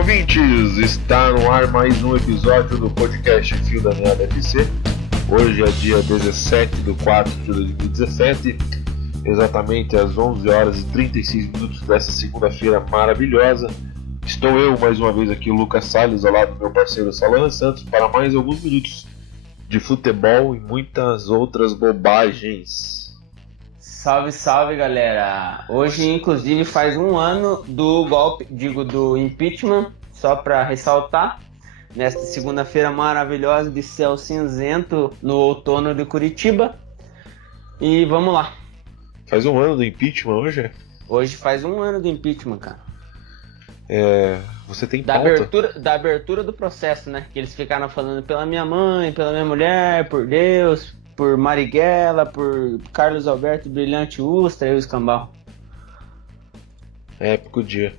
ouvintes! Está no ar mais um episódio do podcast Fio da Meada FC. Hoje é dia 17 de 4 de 2017, exatamente às 11 horas e 36 minutos dessa segunda-feira maravilhosa. Estou eu mais uma vez aqui, Lucas Salles, ao lado do meu parceiro Salana Santos, para mais alguns minutos de futebol e muitas outras bobagens. Salve, salve, galera! Hoje, inclusive, faz um ano do golpe, do impeachment, só para ressaltar, nesta segunda-feira maravilhosa de céu cinzento no outono de Curitiba. E vamos lá. Faz um ano do impeachment hoje? Hoje faz um ano do impeachment, cara. Você tem pauta? Da abertura do processo, né? Que eles ficaram falando pela minha mãe, pela minha mulher, por Deus, por Marighella, por Carlos Alberto Brilhante Ustra e o escambau. Épico dia.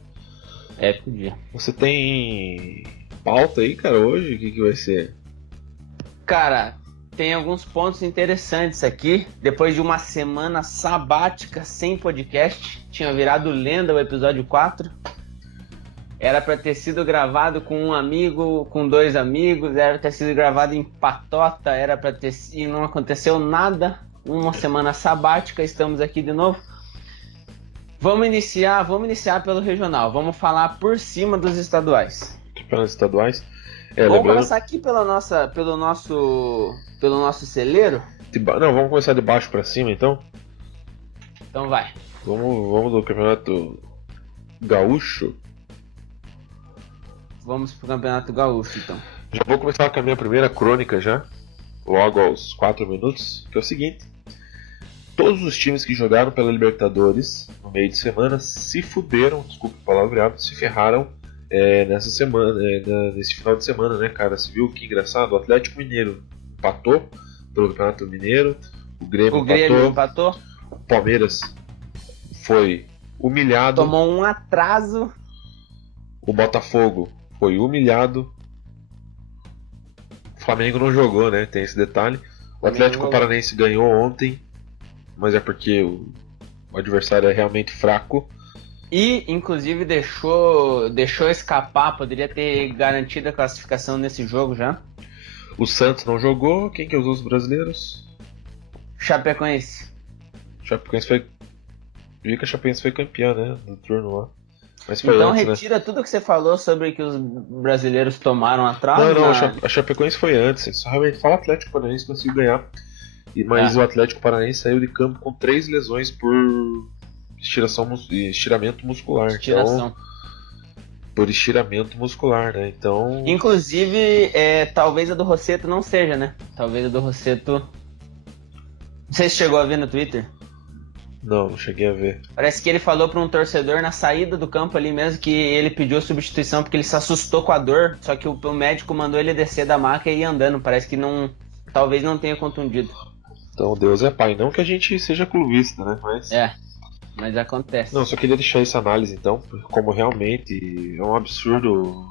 Épico dia. Você tem pauta aí, cara, hoje? O que vai ser? Cara, tem alguns pontos interessantes aqui. Depois de uma semana sabática sem podcast, tinha virado lenda o episódio 4. Era pra ter sido gravado com um amigo, com dois amigos, era pra ter sido gravado em Patota, era pra ter sido... E não aconteceu nada. Uma semana sabática, estamos aqui de novo. Vamos iniciar pelo regional. Vamos falar por cima dos estaduais. Pelos estaduais? Vamos começar aqui pelo nosso celeiro? Não, vamos começar de baixo pra cima, então? Então vai. Vamos do Campeonato Gaúcho. Vamos pro Campeonato Gaúcho, então. Já vou começar com a minha primeira crônica já, logo aos 4 minutos, que é o seguinte. Todos os times que jogaram pela Libertadores no meio de semana se fuderam, desculpa o palavreado, se ferraram nessa semana, nesse final de semana, né, cara? Você viu que engraçado? O Atlético Mineiro empatou pelo Campeonato Mineiro, o Grêmio empatou, o Palmeiras foi humilhado, tomou um atraso, o Botafogo foi humilhado, o Flamengo não jogou, né? Tem esse detalhe. O Atlético Paranaense ganhou ontem, mas é porque o adversário é realmente fraco. E, inclusive, deixou escapar, poderia ter garantido a classificação nesse jogo já. O Santos não jogou, quem que usou os brasileiros? Chapecoense. Vi que a Chapecoense foi campeã, né? Do turno lá. Mas foi então antes, retira, né? Tudo que você falou sobre que os brasileiros tomaram atraso. Não, a Chapecoense foi antes. Só realmente fala Atlético Paranaense conseguiu ganhar. Mas o Atlético Paranaense saiu de campo com 3 lesões por estiramento muscular. Então, por estiramento muscular, né? Então. Inclusive, talvez a do Rossetto não seja, né? Talvez a do Rossetto. Não sei se chegou a ver no Twitter. Não cheguei a ver. Parece que ele falou para um torcedor na saída do campo ali mesmo que ele pediu substituição porque ele se assustou com a dor, só que o médico mandou ele descer da maca e ir andando. Parece que talvez não tenha contundido. Então Deus é pai, não que a gente seja clubista, né? Mas acontece. Não, só queria deixar essa análise então, como realmente é um absurdo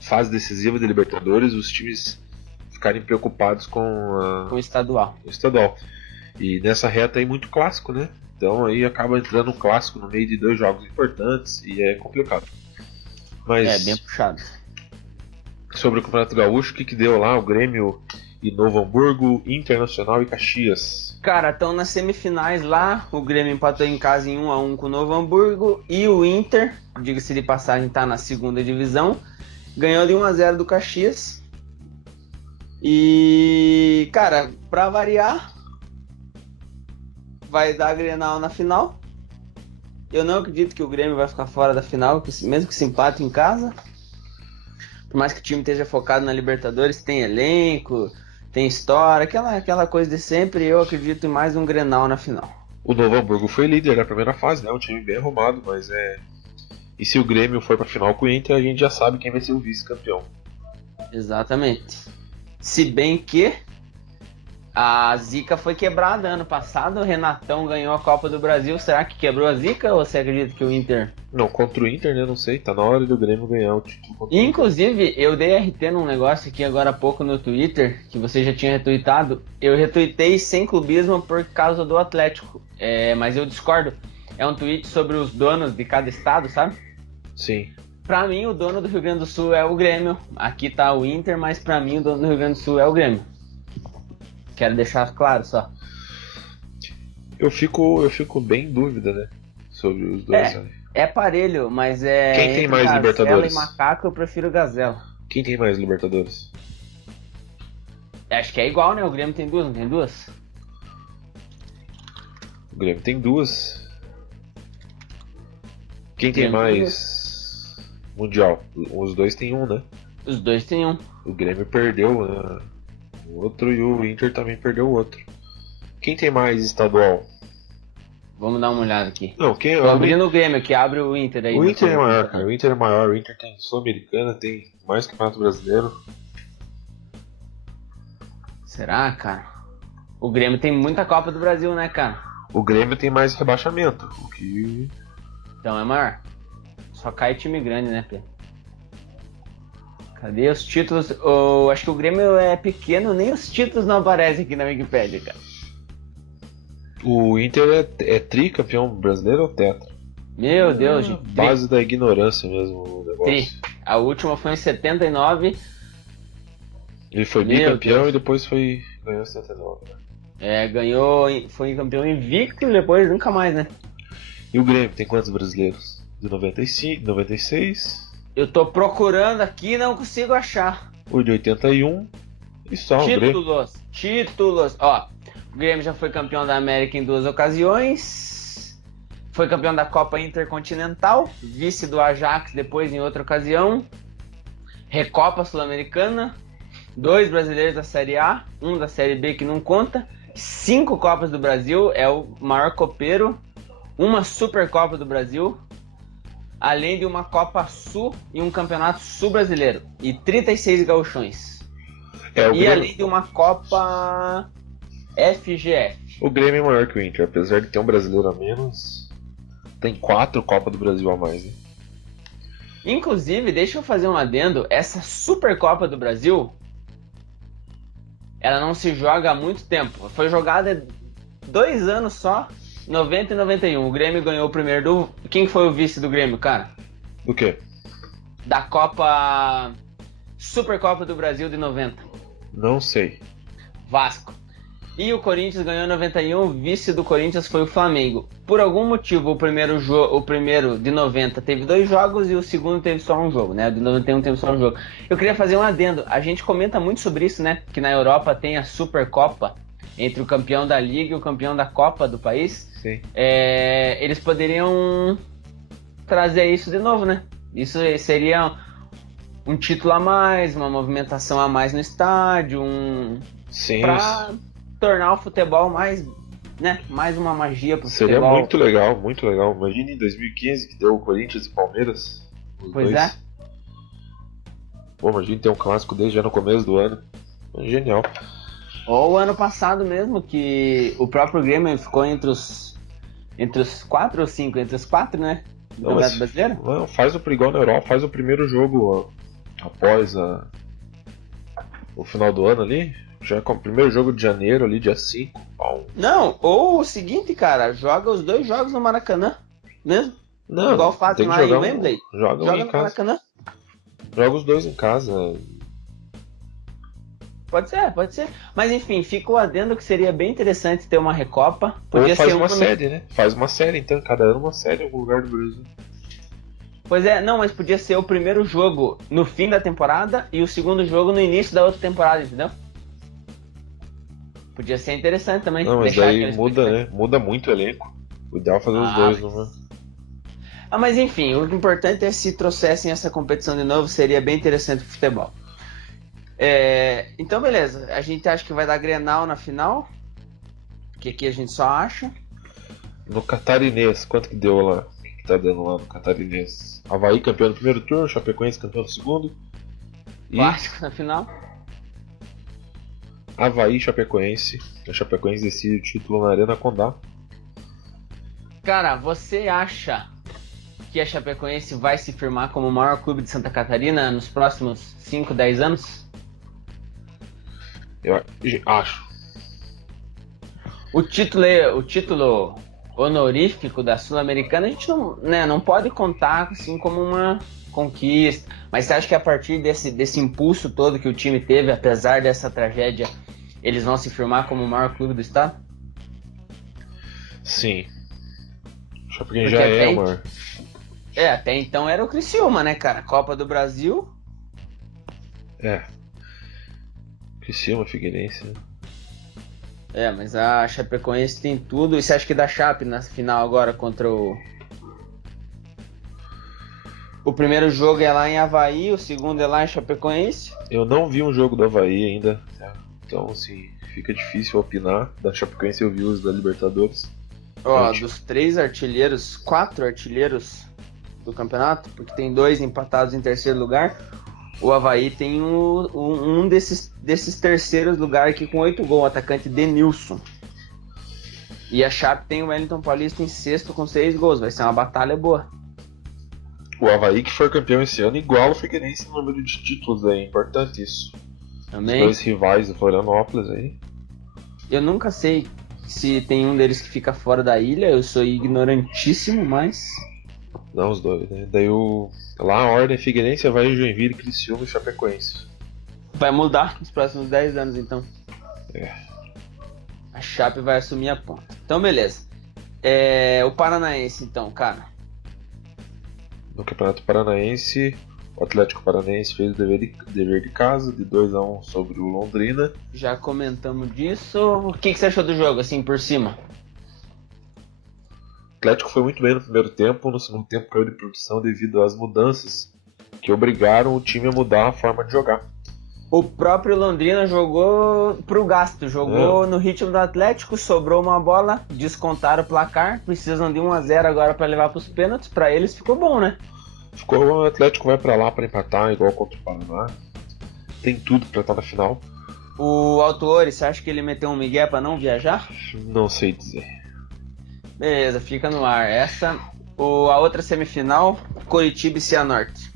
fase decisiva de Libertadores, os times ficarem preocupados com o estadual. E nessa reta aí muito clássico, né? Então aí acaba entrando um clássico no meio de 2 jogos importantes e é complicado. Mas bem puxado. Sobre o Campeonato Gaúcho, o que deu lá? O Grêmio e Novo Hamburgo, Internacional e Caxias. Cara, estão nas semifinais lá. O Grêmio empatou em casa em 1-1 com o Novo Hamburgo. E o Inter, diga-se de passagem, tá na segunda divisão. Ganhou de 1-0 do Caxias. E, cara, pra variar, vai dar Grenal na final. Eu não acredito que o Grêmio vai ficar fora da final, mesmo que se empate em casa. Por mais que o time esteja focado na Libertadores, tem elenco, tem história, aquela coisa de sempre. Eu acredito em mais um Grenal na final. O Novo Hamburgo foi líder na primeira fase, né? Um time bem arrumado, mas E se o Grêmio for pra final com o Inter, a gente já sabe quem vai ser o vice-campeão. Exatamente. Se bem que a zica foi quebrada ano passado, o Renatão ganhou a Copa do Brasil. Será que quebrou a zica ou você acredita que o Inter... Não, contra o Inter, né? Não sei, tá na hora do Grêmio ganhar o título. Inclusive, eu dei RT num negócio aqui agora há pouco no Twitter, que você já tinha retweetado. Eu retuitei sem clubismo por causa do Atlético, mas eu discordo. É um tweet sobre os donos de cada estado, sabe? Sim. Pra mim, o dono do Rio Grande do Sul é o Grêmio. Aqui tá o Inter, mas pra mim, o dono do Rio Grande do Sul é o Grêmio. Quero deixar claro só. Eu fico bem em dúvida, né? Sobre os dois. É parelho, mas é. Quem tem mais Gazela Libertadores? E Macaco, eu prefiro Gazela. Quem tem mais Libertadores? Acho que é igual, né? O Grêmio tem duas, não tem duas? O Grêmio tem duas. Quem tem mais Mundial? Os dois tem um, né? Os dois tem um. O Grêmio perdeu, né? O outro, e o Inter também perdeu o outro. Quem tem mais estadual? Vamos dar uma olhada aqui. Não, quem Tô abrindo o Grêmio aqui, abre o Inter aí. O Inter é maior, cara. O Inter é maior. O Inter tem Sul-Americana, tem mais Campeonato Brasileiro. Será, cara? O Grêmio tem muita Copa do Brasil, né, cara? O Grêmio tem mais rebaixamento, o que... Então é maior. Só cai time grande, né, Pedro? Cadê os títulos? Acho que o Grêmio é pequeno, nem os títulos não aparecem aqui na Wikipedia, cara. O Inter é tricampeão brasileiro ou tetra? Meu Deus, gente. Base da ignorância mesmo o negócio. A última foi em 79. Ele foi bicampeão e depois ganhou 79. Né? Foi campeão invicto e depois nunca mais, né? E o Grêmio tem quantos brasileiros? De 95, 96? Eu tô procurando aqui e não consigo achar. O de 81 e só o Grêmio. Títulos. Ó, o Grêmio já foi campeão da América em 2 ocasiões. Foi campeão da Copa Intercontinental. Vice do Ajax depois em outra ocasião. Recopa Sul-Americana. 2 brasileiros da Série A. 1 da Série B que não conta. 5 Copas do Brasil. É o maior copeiro. Uma Supercopa do Brasil. Além de uma Copa Sul e um Campeonato Sul Brasileiro. E 36 gauchões. Além de uma Copa FGF. O Grêmio é maior que o Inter. Apesar de ter um brasileiro a menos, tem 4 Copas do Brasil a mais. Né? Inclusive, deixa eu fazer um adendo. Essa Supercopa do Brasil, ela não se joga há muito tempo. Foi jogada 2 anos só. 90 e 91. O Grêmio ganhou o primeiro do... Quem foi o vice do Grêmio, cara? Do quê? Da Copa... Supercopa do Brasil de 90. Não sei. Vasco. E o Corinthians ganhou em 91. O vice do Corinthians foi o Flamengo. Por algum motivo, o primeiro de 90 teve 2 jogos e o segundo teve só um jogo, né? O de 91 teve só um jogo. Eu queria fazer um adendo. A gente comenta muito sobre isso, né? Que na Europa tem a Supercopa entre o campeão da Liga e o campeão da Copa do país. Sim. Eles poderiam trazer isso de novo, né? Isso seria um título a mais, uma movimentação a mais no estádio, pra tornar o futebol mais, né? Mais uma magia pro futebol. Seria muito legal, muito legal. Imagina em 2015 que deu o Corinthians e Palmeiras. Pois dois. É. Pô, imagina ter um clássico desde já no começo do ano. Genial. Ou o ano passado mesmo, que o próprio Grêmio ficou entre os 4 ou 5, entre os 4, né? Do Campeonato Brasileiro? Não, faz igual na Europa, faz o primeiro jogo após o final do ano ali. Já com o primeiro jogo de janeiro ali, dia 5. Não, ou o seguinte, cara, joga os 2 jogos no Maracanã, mesmo. Não, igual fazem lá em Wembley. Joga no Maracanã. Joga os 2 em casa. Pode ser. Mas enfim, fica o adendo que seria bem interessante ter uma Recopa. Podia ser uma série, né? Faz uma série, então, cada ano uma série em algum lugar do Brasil. Pois é, não, mas podia ser o primeiro jogo no fim da temporada e o segundo jogo no início da outra temporada, entendeu? Podia ser interessante também. Não, mas daí muda, né? Muda muito o elenco. O ideal é fazer os 2, não é? Mas enfim, o importante é se trouxessem essa competição de novo, seria bem interessante pro futebol. Então beleza, a gente acha que vai dar Grenal na final, que aqui a gente só acha. No Catarinense, quanto que deu lá? O que tá dando lá no Catarinense? Avaí campeão do primeiro turno, Chapecoense campeão do segundo. Vasco na final. Avaí e Chapecoense. A Chapecoense decide o título na Arena Condá. Cara, você acha que a Chapecoense vai se firmar como o maior clube de Santa Catarina nos próximos 5, 10 anos? Eu acho. O título honorífico da Sul-Americana a gente não pode contar assim como conquista. Mas você acha que a partir desse impulso todo que o time teve, apesar dessa tragédia, eles vão se firmar como o maior clube do estado? Sim. O Chapecoense já é o maior. Até então era o Criciúma, né, cara? Copa do Brasil. Criciúma, Figueirense, né? Mas a Chapecoense tem tudo. E você acha que dá Chape na final agora contra o... O primeiro jogo é lá em Avaí, o segundo é lá em Chapecoense? Eu não vi um jogo do Avaí ainda, então assim, fica difícil opinar. Da Chapecoense eu vi os da Libertadores. Dos 3 artilheiros, 4 artilheiros do campeonato, porque tem 2 empatados em terceiro lugar, o Avaí tem um desses terceiros lugares aqui com 8 gols, o atacante Denilson. E a Chape tem o Wellington Paulista em sexto com 6 gols, vai ser uma batalha boa. O Avaí que foi campeão esse ano igual o Figueirense no número de títulos, é importante isso. Também. Os 2 rivais do Florianópolis aí. Eu nunca sei se tem um deles que fica fora da ilha, eu sou ignorantíssimo, mas... Não, os 2, né? Daí lá a ordem é Figueirense, Avaí, Joinville, Criciúma e Chapecoense. Vai mudar nos próximos 10 anos, então. A Chape vai assumir a ponta. Então, beleza. O Paranaense, então, cara. No Campeonato Paranaense, o Atlético Paranaense fez o dever de casa, de 2-1 sobre o Londrina. Já comentamos disso. O que você achou do jogo, assim, por cima? O Atlético foi muito bem no primeiro tempo, no segundo tempo caiu de produção devido às mudanças que obrigaram o time a mudar a forma de jogar. O próprio Londrina jogou pro gasto, jogou no ritmo do Atlético, sobrou uma bola, descontaram o placar, precisam de 1-0 agora para levar pros pênaltis, para eles ficou bom, né? O Atlético vai para lá para empatar, igual contra o Paraná, tem tudo para estar na final. O Autuori, você acha que ele meteu um migué para não viajar? Não sei dizer. Beleza, fica no ar. A outra semifinal, Coritiba e Cianorte.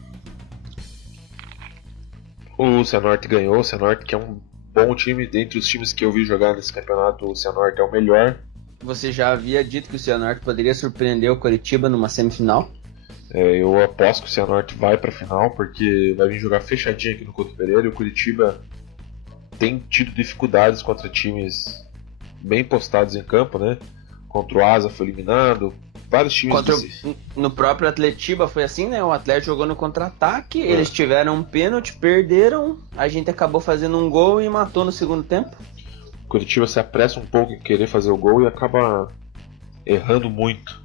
O Cianorte ganhou, o Cianorte que é um bom time, dentre os times que eu vi jogar nesse campeonato, o Cianorte é o melhor. Você já havia dito que o Cianorte poderia surpreender o Coritiba numa semifinal? Eu aposto que o Cianorte vai para a final, porque vai vir jogar fechadinho aqui no Couto Pereira, e o Coritiba tem tido dificuldades contra times bem postados em campo, né? Contra o Asa foi eliminado, vários times no próprio Atletiba foi assim, né? O Atlético jogou no contra-ataque, eles tiveram um pênalti, perderam, a gente acabou fazendo um gol e matou no segundo tempo. O Curitiba se apressa um pouco em querer fazer o gol e acaba errando muito.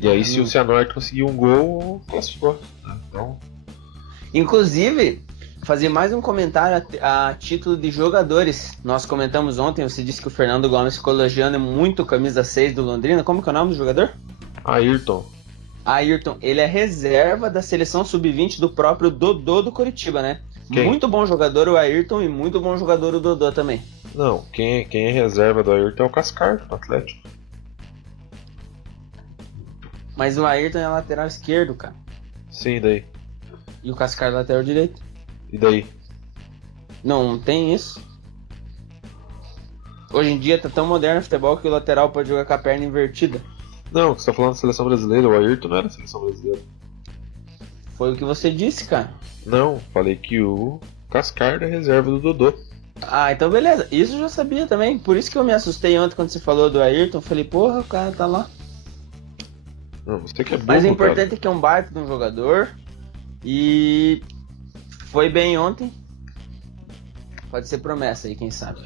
E aí se o Cianorte conseguir um gol, classificou. Então... Inclusive, fazer mais um comentário a título de jogadores. Nós comentamos ontem, você disse que o Fernando Gomes ficou elogiando muito o camisa 6 do Londrina. Como que é o nome do jogador? Ayrton, ele é reserva da seleção sub-20 do próprio Dodô do Coritiba, né? Quem? Muito bom jogador o Ayrton e muito bom jogador o Dodô também. Não, quem é reserva do Ayrton é o Cascar, do Atlético. Mas o Ayrton é lateral esquerdo, cara. Sim, e daí? E o Cascar é lateral direito. E daí? Não tem isso. Hoje em dia tá tão moderno o futebol que o lateral pode jogar com a perna invertida. Não, você tá falando da seleção brasileira, o Ayrton não era da seleção brasileira. Foi o que você disse, cara. Não, falei que o Cascar é reserva do Dodô. Ah, então beleza. Isso eu já sabia também. Por isso que eu me assustei ontem quando você falou do Ayrton. Falei, porra, o cara tá lá. Não, você que é burro, mas o importante cara. É que é um baita de um jogador. E foi bem ontem. Pode ser promessa aí, quem sabe.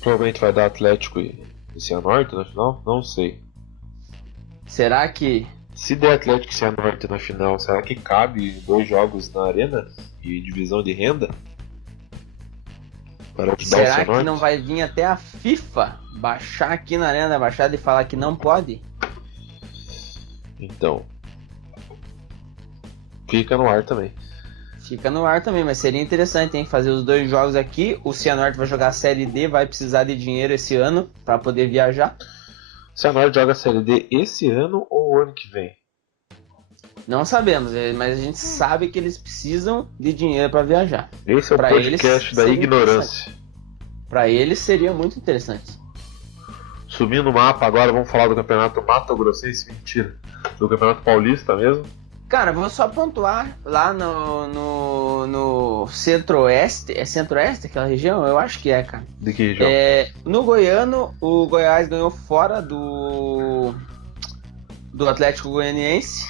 Provavelmente vai dar Atlético e Cianorte na final? Não sei. Será que... Se der Atlético e Cianorte na final, será que cabe 2 jogos na arena e divisão de renda? Para ajudar o será Cianorte? Que não vai vir até a FIFA baixar aqui na arena da Baixada e falar que não pode? Então, fica no ar também. Fica no ar também, mas seria interessante, hein? Fazer os 2 jogos aqui. O Cianorte vai jogar a Série D, vai precisar de dinheiro esse ano para poder viajar. O Cianorte joga a Série D esse ano ou o ano que vem? Não sabemos, mas a gente sabe que eles precisam de dinheiro para viajar. Esse é o podcast da ignorância. Para eles seria muito interessante. Subindo o mapa agora, vamos falar do campeonato Mato Grossense, mentira. Do campeonato paulista mesmo. Cara, vou só pontuar lá no Centro-Oeste. É Centro-Oeste aquela região? Eu acho que é, cara. De que região? No Goiano, o Goiás ganhou fora do Atlético Goianiense,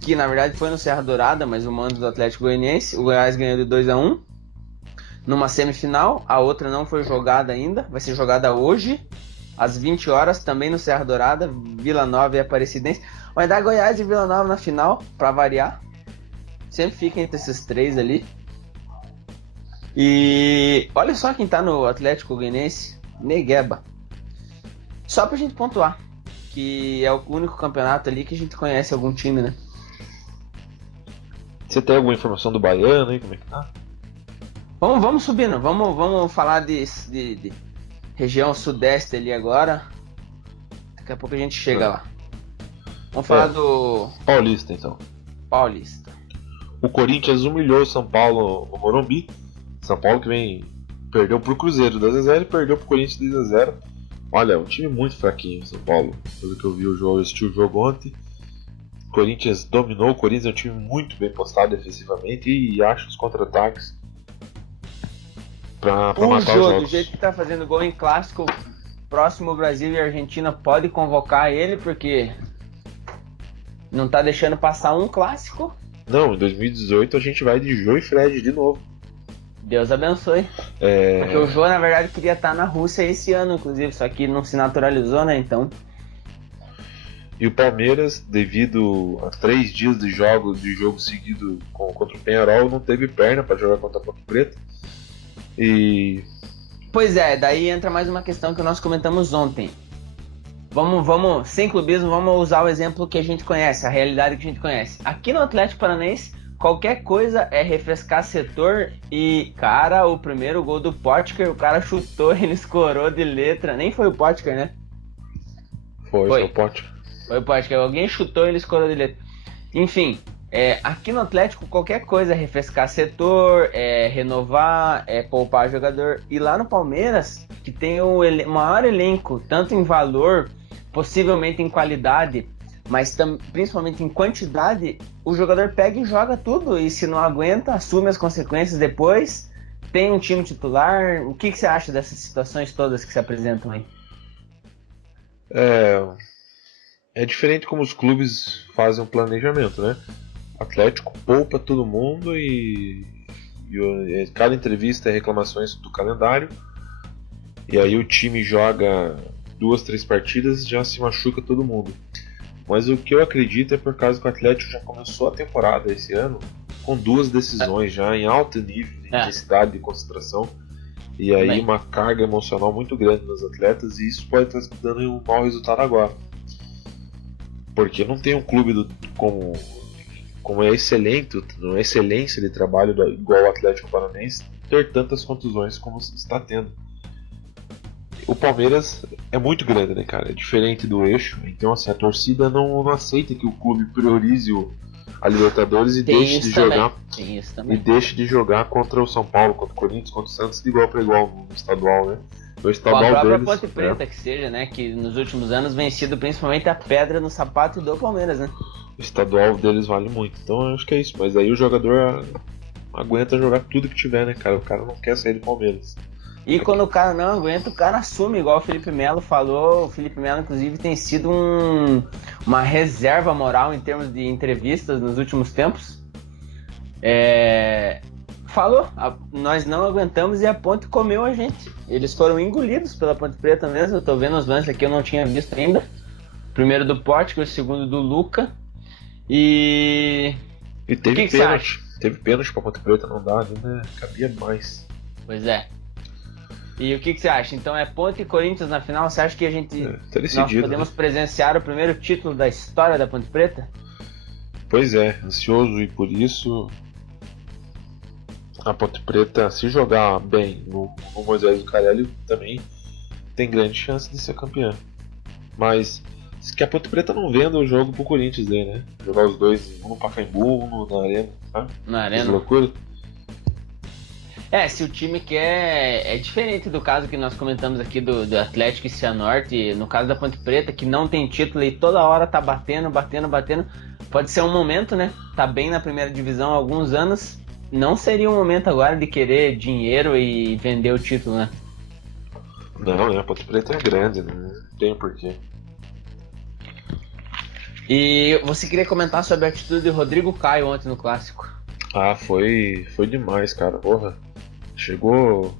que na verdade foi no Serra Dourada, mas o mando do Atlético Goianiense. O Goiás ganhou de 2-1 numa semifinal. A outra não foi jogada ainda, vai ser jogada hoje, às 20 horas, também no Serra Dourada, Vila Nova e Aparecidense. Vai dar Goiás e Vila Nova na final, pra variar. Sempre fica entre esses três ali. E olha só quem tá no Atlético Goianiense, Negueba. Só pra gente pontuar, que é o único campeonato ali que a gente conhece algum time, né? Você tem alguma informação do Baiano aí? Como é que tá? Vamos subindo, vamos falar de região sudeste ali agora. Daqui a pouco a gente chega lá. Vamos falar do Paulista, então. Paulista. O Corinthians humilhou o São Paulo no Morumbi. São Paulo que perdeu pro Cruzeiro 2-0 e perdeu pro Corinthians 2-0. Olha, um time muito fraquinho, São Paulo. Pelo que eu vi o jogo, eu assisti o jogo ontem. O Corinthians dominou. O Corinthians é um time muito bem postado defensivamente e acha os contra-ataques pra matar os jogos. Do jeito que tá fazendo gol em clássico, próximo Brasil e Argentina pode convocar ele, porque não tá deixando passar um clássico. Não, em 2018 a gente vai de Jô e Fred de novo. Deus abençoe. Porque o Jô, na verdade, queria estar na Rússia esse ano, inclusive, só que não se naturalizou, né? Então. E o Palmeiras, devido a 3 dias de jogo seguido contra o Peñarol, não teve perna para jogar contra a Ponte Preta. E. Pois é, daí entra mais uma questão que nós comentamos ontem. Vamos, sem clubismo, vamos usar o exemplo que a gente conhece, a realidade que a gente conhece. Aqui no Atlético Paranaense, qualquer coisa é refrescar setor e, cara, o primeiro gol do Potker, o cara chutou, ele escorou de letra. Nem foi o Potker, né? Foi o Potker. Foi o Potker, alguém chutou, ele escorou de letra. Enfim, aqui no Atlético, qualquer coisa é refrescar setor, é renovar, é poupar jogador. E lá no Palmeiras, que tem o maior elenco, tanto em valor, possivelmente em qualidade, mas principalmente em quantidade, o jogador pega e joga tudo, e se não aguenta, assume as consequências depois, tem um time titular. O que você acha dessas situações todas que se apresentam aí? É diferente como os clubes fazem um planejamento, né? O Atlético poupa todo mundo e cada entrevista é reclamações do calendário, e aí o time joga 2, 3 partidas e já se machuca todo mundo. Mas o que eu acredito é por causa que o Atlético já começou a temporada esse ano com 2 decisões já em alto nível de intensidade e concentração. E aí uma carga emocional muito grande nos atletas, e isso pode estar dando um mau resultado agora. Porque não tem um clube como é excelente, uma excelência de trabalho igual o Atlético Paranaense, ter tantas contusões como está tendo. O Palmeiras é muito grande, né, cara? É diferente do eixo. Então, assim, a torcida não aceita que o clube priorize a Libertadores e deixe de jogar contra o São Paulo, contra o Corinthians, contra o Santos de igual para igual no estadual, né? O estadual com a própria deles, Ponte Preta, que seja, né? Que nos últimos anos vem sido principalmente a pedra no sapato do Palmeiras, né? O estadual deles vale muito. Então, eu acho que é isso. Mas aí o jogador aguenta jogar tudo que tiver, né, cara? O cara não quer sair do Palmeiras. E quando o cara não aguenta, o cara assume, igual o Felipe Melo falou. O Felipe Melo, inclusive, tem sido uma reserva moral em termos de entrevistas nos últimos tempos. Falou, nós não aguentamos e a Ponte comeu a gente. Eles foram engolidos pela Ponte Preta mesmo. Eu tô vendo os lances aqui, eu não tinha visto ainda. Primeiro do Potker, o segundo do Luca. E teve pênalti. Teve pênalti pra Ponte Preta, não dá, ainda cabia mais. Pois é. E o que você acha? Então é Ponte e Corinthians na final? Você acha que nós podemos presenciar o primeiro título da história da Ponte Preta? Pois é, ansioso e por isso a Ponte Preta, se jogar bem no Moisés Lucarelli, também tem grande chance de ser campeã. Mas que a Ponte Preta não venda o jogo pro Corinthians aí, né? Jogar os dois, um no Pacaembu, um na Arena, tá? Na Arena. Que loucura. Se o time quer... É diferente do caso que nós comentamos aqui do Atlético e Cianorte, no caso da Ponte Preta, que não tem título e toda hora tá batendo. pode ser um momento, né? Tá bem na primeira divisão há alguns anos. Não seria um momento agora de querer dinheiro e vender o título, né? Não, né? A Ponte Preta é grande, né? Não tem porquê. E você queria comentar sobre a atitude de Rodrigo Caio ontem no Clássico? Ah, foi demais, cara. Porra, chegou.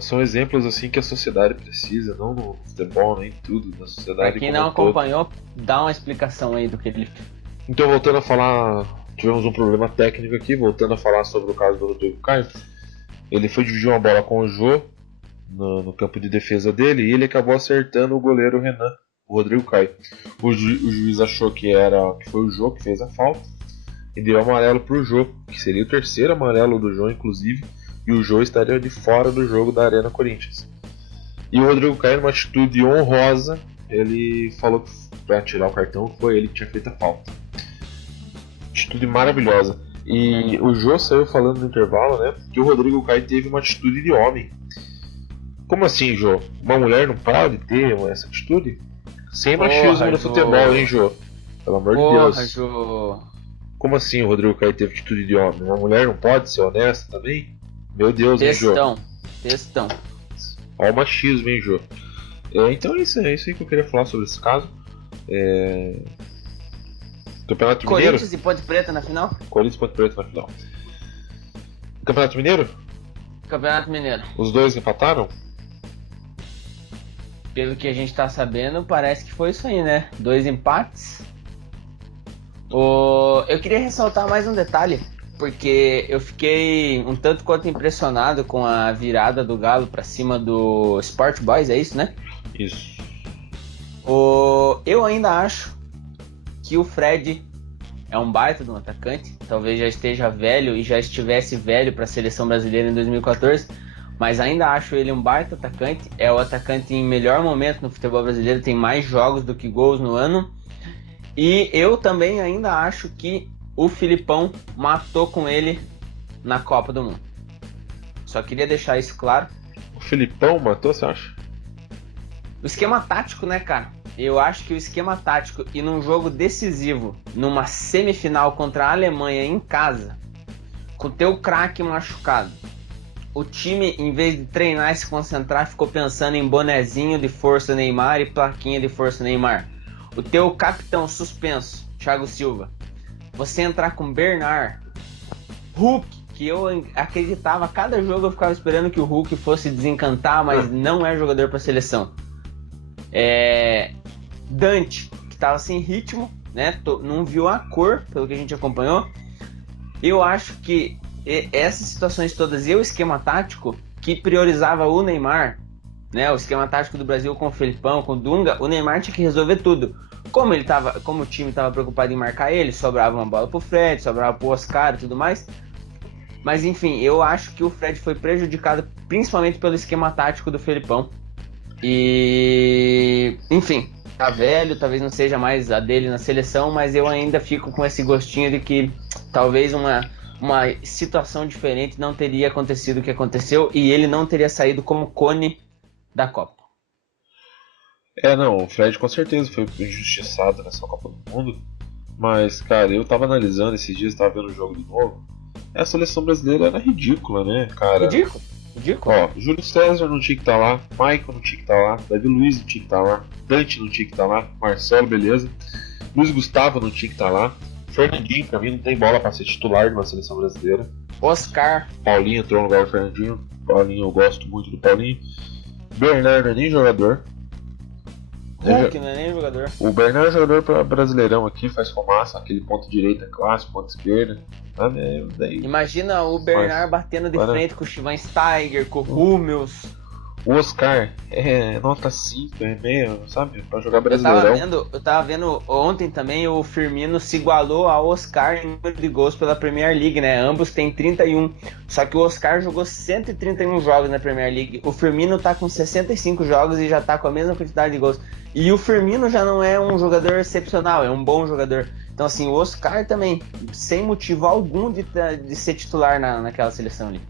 São exemplos assim que a sociedade precisa, não no futebol, nem tudo, na sociedade. Pra quem não acompanhou, dá uma explicação aí do que ele fez. Então, voltando a falar, tivemos um problema técnico aqui, voltando a falar sobre o caso do Rodrigo Caio. Ele foi dividir uma bola com o Jô no campo de defesa dele e ele acabou acertando o goleiro Renan, o Rodrigo Caio. O juiz achou que foi o Jô que fez a falta e deu amarelo pro Jô, que seria o terceiro amarelo do Jô, inclusive, e o Jô estaria de fora do jogo da Arena Corinthians. E o Rodrigo Caio, numa atitude honrosa, ele falou que para tirar o cartão foi ele que tinha feito a falta. Atitude maravilhosa. E o Jô saiu falando no intervalo, né, que o Rodrigo Caio teve uma atitude de homem. Como assim, Jô? Uma mulher não pode ter essa atitude? Sem machismo no futebol, hein, Jô? Pelo amor de Deus. Jô. Como assim o Rodrigo Caio teve atitude de homem? Uma mulher não pode ser honesta também? Meu Deus, hein, Jô? Textão. Olha o machismo, hein, Jô? Então é isso aí que eu queria falar sobre esse caso. Campeonato Mineiro? Corinthians e Ponte Preta na final? Corinthians e Ponte Preta na final. Campeonato Mineiro? Campeonato Mineiro. Os dois empataram? Pelo que a gente tá sabendo, parece que foi isso aí, né? 2 empates. Eu queria ressaltar mais um detalhe, porque eu fiquei um tanto quanto impressionado com a virada do Galo pra cima do Sport Boys, é isso, né? Isso. Eu ainda acho que o Fred é um baita de um atacante, talvez já esteja velho e já estivesse velho para a seleção brasileira em 2014, mas ainda acho ele um baita atacante, é o atacante em melhor momento no futebol brasileiro, tem mais jogos do que gols no ano, e eu também ainda acho que o Filipão matou com ele na Copa do Mundo. Só queria deixar isso claro. O Filipão matou, você acha? O esquema tático, né, cara? Eu acho que o esquema tático e num jogo decisivo, numa semifinal contra a Alemanha em casa, com o teu craque machucado, o time, em vez de treinar e se concentrar, ficou pensando em bonezinho de força Neymar e plaquinha de força Neymar. O teu capitão suspenso, Thiago Silva. Você entrar com Bernard, Hulk, que eu acreditava, cada jogo eu ficava esperando que o Hulk fosse desencantar, mas não é jogador para seleção. Dante, que estava sem ritmo, né? Não viu a cor, pelo que a gente acompanhou. Eu acho que essas situações todas e o esquema tático que priorizava o Neymar, né? O esquema tático do Brasil com o Felipão, com o Dunga, o Neymar tinha que resolver tudo. Como o time estava preocupado em marcar ele, sobrava uma bola pro Fred, sobrava pro Oscar e tudo mais. Mas enfim, eu acho que o Fred foi prejudicado principalmente pelo esquema tático do Felipão. E enfim, tá velho, talvez não seja mais a dele na seleção, mas eu ainda fico com esse gostinho de que talvez uma situação diferente não teria acontecido o que aconteceu e ele não teria saído como cone da Copa. Não, o Fred com certeza foi injustiçado nessa Copa do Mundo, mas, cara, eu tava analisando esses dias, tava vendo o jogo de novo, a seleção brasileira era ridícula, né, cara? Ridículo. Ó, Júlio César não tinha que estar lá, Maicon não tinha que estar lá, Davi Luiz não tinha que estar lá, Dante não tinha que estar lá, Marcelo, beleza, Luiz Gustavo não tinha que estar lá, Fernandinho, pra mim, não tem bola pra ser titular de uma seleção brasileira. Oscar. Paulinho entrou no lugar do Fernandinho, Paulinho, eu gosto muito do Paulinho. Bernardo é nem jogador. Hulk não é nem jogador. O Bernardo é jogador para Brasileirão aqui, faz fumaça, aquele ponto direita clássico, ponto esquerda. Imagina o Bernard batendo de frente com o Schweinsteiger, com o Hummels. O Oscar é nota 5, é meio, sabe, pra jogar Brasileirão. Eu tava vendo ontem também o Firmino se igualou ao Oscar em número de gols pela Premier League, né? Ambos têm 31. Só que o Oscar jogou 131 jogos na Premier League. O Firmino tá com 65 jogos e já tá com a mesma quantidade de gols. E o Firmino já não é um jogador excepcional, é um bom jogador. Então, assim, o Oscar também, sem motivo algum de ser titular naquela seleção ali.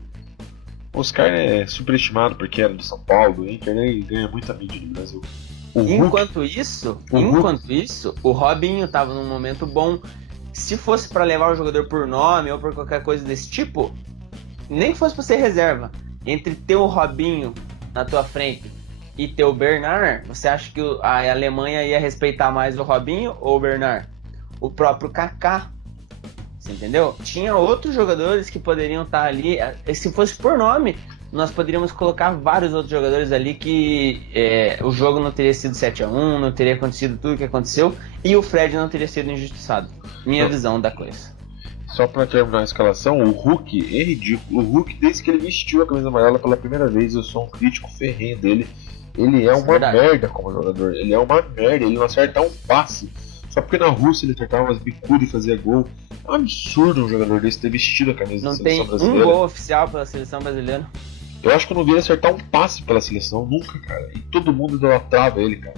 O Oscar é superestimado porque era do São Paulo, do Inter, né, e ganha muita mídia no Brasil. Enquanto isso, o Robinho tava num momento bom. Se fosse pra levar o jogador por nome ou por qualquer coisa desse tipo, nem que fosse pra ser reserva, entre ter o Robinho na tua frente e ter o Bernard, você acha que a Alemanha ia respeitar mais o Robinho ou o Bernard? O próprio Kaká, você entendeu? Tinha outros jogadores que poderiam estar ali. Se fosse por nome, nós poderíamos colocar vários outros jogadores ali que o jogo não teria sido 7-1, não teria acontecido tudo o que aconteceu e o Fred não teria sido injustiçado. Minha visão da coisa. Só pra terminar a escalação, o Hulk é ridículo. O Hulk, desde que ele vestiu a camisa amarela pela primeira vez, eu sou um crítico ferrenho dele. Ele é uma merda como jogador. Ele é uma merda, ele não acerta um passe. Só porque na Rússia ele acertava umas bicudas e fazia gol. É um absurdo um jogador desse ter vestido a camisa da seleção brasileira. Não tem um gol oficial pela seleção brasileira. Eu acho que eu não vi ele acertar um passe pela seleção nunca, cara. E todo mundo idolatrava ele, cara.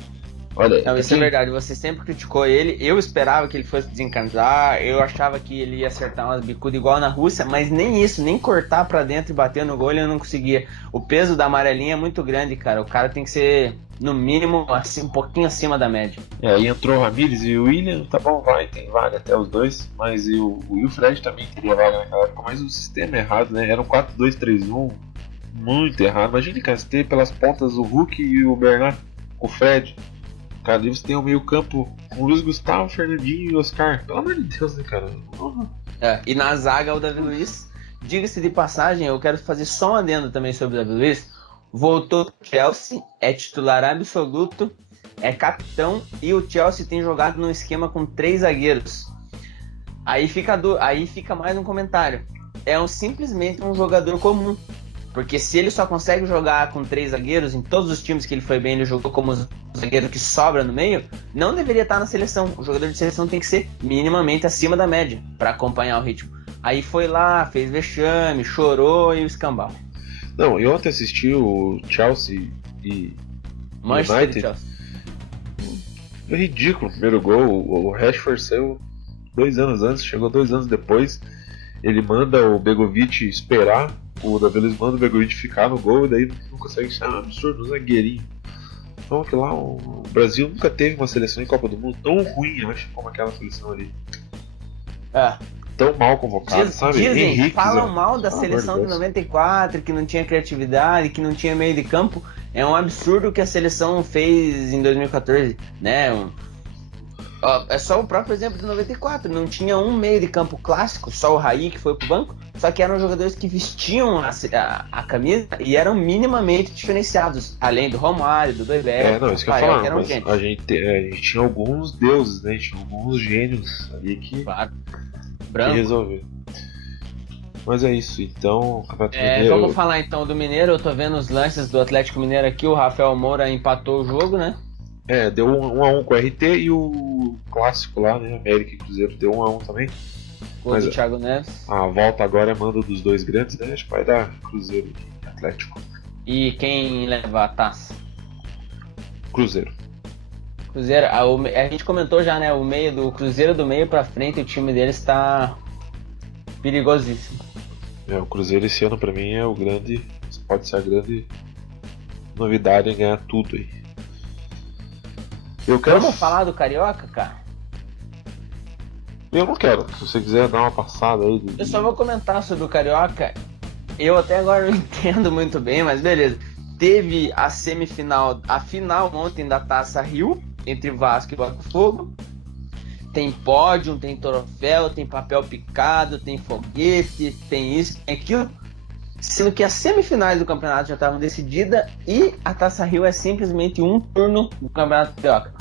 Olha, não, isso é verdade, você sempre criticou ele. Eu esperava que ele fosse desencantar. Eu achava que ele ia acertar umas bicudas igual na Rússia, mas nem isso, nem cortar pra dentro e bater no gol ele não conseguia. O peso da amarelinha é muito grande, cara. O cara tem que ser, no mínimo, assim, um pouquinho acima da média. Aí entrou o Ramires e o William, tá bom, tem vaga até os dois. Mas o Fred também teria vaga naquela época, mas o sistema é errado, né? Era um 4-2-3-1, muito errado. Imagina, cara, você ter pelas pontas o Hulk e o Bernard, o Fred. Cara, ali você tem o meio campo com o Luiz Gustavo, Fernandinho e Oscar. Pelo amor de Deus, né, cara? E na zaga o Davi Luiz. Diga-se de passagem, eu quero fazer só um adendo também sobre o Davi Luiz. Voltou pro Chelsea, é titular absoluto, é capitão e o Chelsea tem jogado num esquema com 3 zagueiros. Aí fica mais um comentário. Simplesmente um jogador comum. Porque se ele só consegue jogar com 3 zagueiros, em todos os times que ele foi bem, ele jogou como zagueiro que sobra no meio, não deveria estar na seleção. O jogador de seleção tem que ser minimamente acima da média para acompanhar o ritmo. Aí foi lá, fez vexame, chorou e o escambau. Não, eu ontem assisti o Chelsea e Manchester United. Chelsea. Foi ridículo o primeiro gol. O Rashford saiu 2 anos antes, chegou 2 anos depois. Ele manda o Begovic esperar. O Davi Luiz manda o Begovic ficar no gol e daí não consegue ser um absurdo, um zagueirinho. Então que lá o Brasil nunca teve uma seleção em Copa do Mundo tão ruim, eu acho, como aquela seleção ali. Tão mal convocada, sabe? Henrique, falam mal da seleção de 94, que não tinha criatividade, que não tinha meio de campo. É um absurdo o que a seleção fez em 2014, né? É só o próprio exemplo de 94, não tinha um meio de campo clássico, só o Raí que foi pro banco, só que eram jogadores que vestiam a camisa e eram minimamente diferenciados, além do Romário, do Doibel, isso que eu falo, mas a gente tinha alguns deuses, né? Tinha alguns gênios ali que resolver. Mas é isso, então, Campeonato Mineiro. Vamos falar então do Mineiro. Eu tô vendo os lances do Atlético Mineiro aqui, o Rafael Moura empatou o jogo, né? Deu 1-1 com o RT e o clássico lá, né? América e Cruzeiro deu 1-1 também. Gol do Thiago Neves. A volta agora é mando dos dois grandes, né? Acho que vai dar Cruzeiro e Atlético. E quem leva a taça? Cruzeiro. A gente comentou já, né? O meio do Cruzeiro, do meio pra frente, o time deles tá perigosíssimo. O Cruzeiro esse ano pra mim pode ser a grande novidade em ganhar tudo aí. Vamos falar do Carioca, cara? Eu não quero. Se você quiser dar uma passada aí. Eu só vou comentar sobre o Carioca. Eu até agora não entendo muito bem, mas beleza. Teve a final ontem da Taça Rio, entre Vasco e Botafogo. Tem pódio, tem troféu, tem papel picado, tem foguete, tem isso, tem aquilo. Sendo que as semifinais do campeonato já estavam decididas e a Taça Rio é simplesmente um turno do Campeonato Carioca.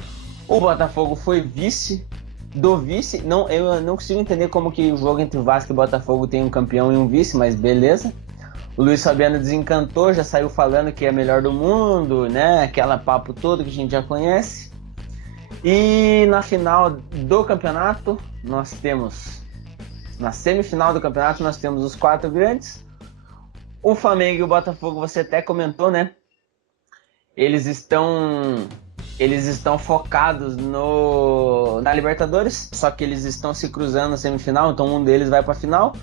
O Botafogo foi vice do vice. Eu não consigo entender como que o jogo entre Vasco e Botafogo tem um campeão e um vice, mas beleza. O Luiz Fabiano desencantou, já saiu falando que é melhor do mundo, né? Aquela papo todo que a gente já conhece. E na final do campeonato, na semifinal do campeonato, nós temos os 4 grandes. O Flamengo e o Botafogo, você até comentou, né? Eles estão focados na Libertadores, só que eles estão se cruzando na semifinal, então um deles vai para a final.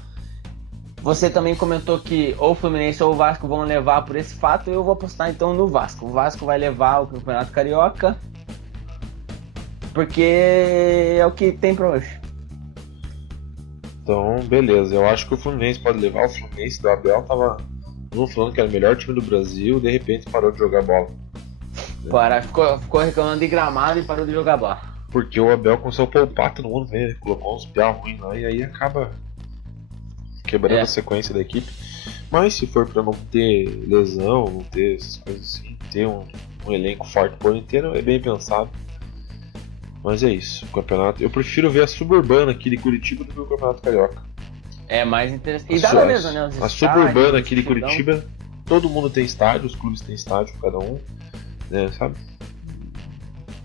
Você também comentou que ou o Fluminense ou o Vasco vão levar por esse fato. Eu vou apostar então no Vasco. O Vasco vai levar o Campeonato Carioca, porque é o que tem pra hoje. Então, beleza. Eu acho que o Fluminense pode levar. O Fluminense do Abel tava falando que era o melhor time do Brasil, de repente parou de jogar bola. Ficou reclamando de gramado e parou de jogar bola. Porque o Abel começou a poupar todo mundo, né? Colocou uns piá ruins lá e aí acaba quebrando a sequência da equipe. Mas se for pra não ter lesão, não ter essas coisas assim, ter um elenco forte por inteiro, é bem pensado. Mas é isso, o campeonato. Eu prefiro ver a suburbana aqui de Curitiba do que o Campeonato Carioca. É mais interessante. E dá na mesma, né? A suburbana aqui de Curitiba, todo mundo tem estádio, os clubes têm estádio, cada um, né, sabe?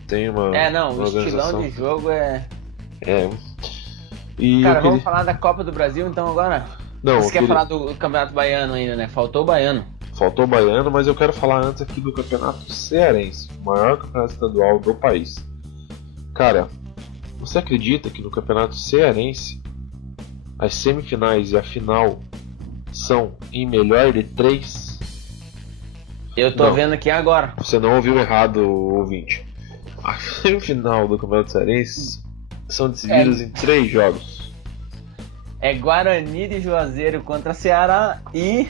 Tem uma. O estilão de jogo é. E cara, vamos falar da Copa do Brasil então agora? Não, você quer falar do Campeonato Baiano ainda, né? Faltou o Baiano. Faltou o Baiano, mas eu quero falar antes aqui do Campeonato Cearense, o maior campeonato estadual do país. Cara, você acredita que no Campeonato Cearense as semifinais e a final são em melhor de 3? Eu tô vendo aqui agora. Você não ouviu errado, ouvinte. A semifinal do Campeonato Cearense são decididas em 3 jogos. É Guarani de Juazeiro contra Ceará e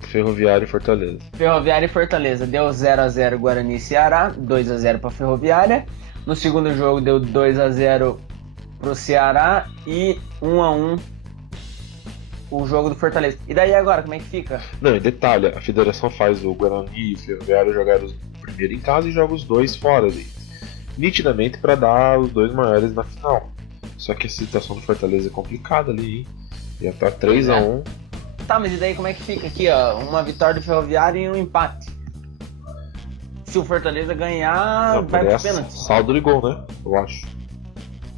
Ferroviária e Fortaleza. Ferroviária e Fortaleza. Deu 0x0 Guarani e Ceará, 2x0 pra Ferroviária. No segundo jogo deu 2x0 pro Ceará e 1x1 o jogo do Fortaleza. E daí agora, como é que fica? Não, em detalhe, a federação faz o Guarani e o Ferroviário jogar o primeiro em casa e joga os 2 fora ali. Nitidamente para dar os 2 maiores na final. Só que a situação do Fortaleza é complicada ali, hein? Já tá 3x1. Tá, mas e daí como é que fica aqui, ó? Uma vitória do Ferroviário e um empate. Se o Fortaleza ganhar, vai pros pênaltis. Saldo de gol, né? Eu acho.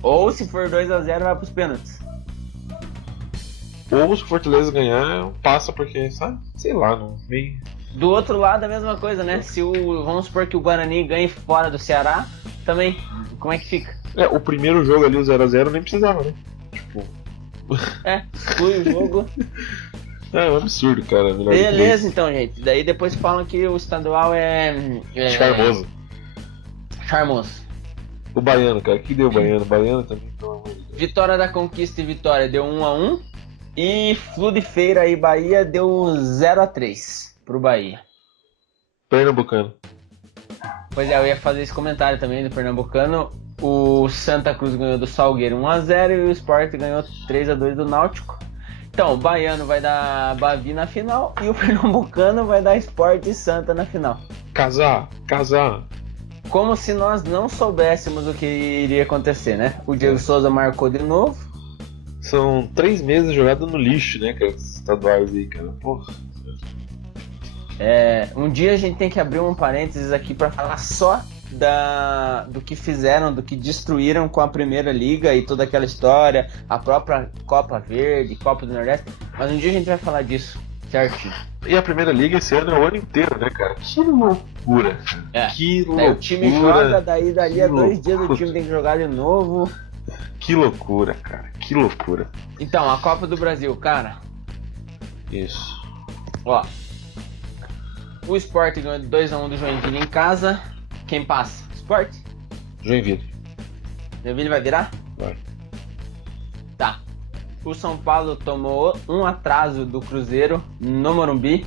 Ou se for 2x0, vai pros pênaltis. Ou se o Fortaleza ganhar, passa porque, sabe? Sei lá, não meio. Do outro lado, a mesma coisa, né? Vamos supor que o Guarani ganhe fora do Ceará, também, como é que fica? O primeiro jogo ali, o 0x0, nem precisava, né? Tipo. Exclui o jogo. É um absurdo, cara. Beleza, então, gente. Daí depois falam que o estadual é charmoso. O Baiano, cara. Que deu o Baiano? Baiano também, pelo amor de Deus. Vitória da Conquista e Vitória deu 1x1. E Flu de Feira e Bahia deu 0x3 pro Bahia. Pernambucano. Pois é, eu ia fazer esse comentário também do Pernambucano. O Santa Cruz ganhou do Salgueiro 1x0 e o Sport ganhou 3x2 do Náutico. Então, o Baiano vai dar Bavi na final e o Pernambucano vai dar Sport e Santa na final. Casar. Como se nós não soubéssemos o que iria acontecer, né? O Diego Souza marcou de novo. São 3 meses jogados no lixo, né, cara? Esses estaduais aí, cara. Porra. Um dia a gente tem que abrir um parênteses aqui para falar só do que fizeram, do que destruíram com a Primeira Liga e toda aquela história, a própria Copa Verde, Copa do Nordeste, mas um dia a gente vai falar disso, certinho. E a Primeira Liga esse ano é o ano inteiro, né, cara? Que loucura. Que loucura. O time joga, dali a 2 dias o time tem que jogar de novo. Que loucura, cara, que loucura. Então, a Copa do Brasil, cara. Isso. Ó, o Sport ganhou 2x1 do Joinville em casa. Quem passa? Sport? Joinville. Joinville vai virar? Vai. Tá. O São Paulo tomou um atraso do Cruzeiro no Morumbi.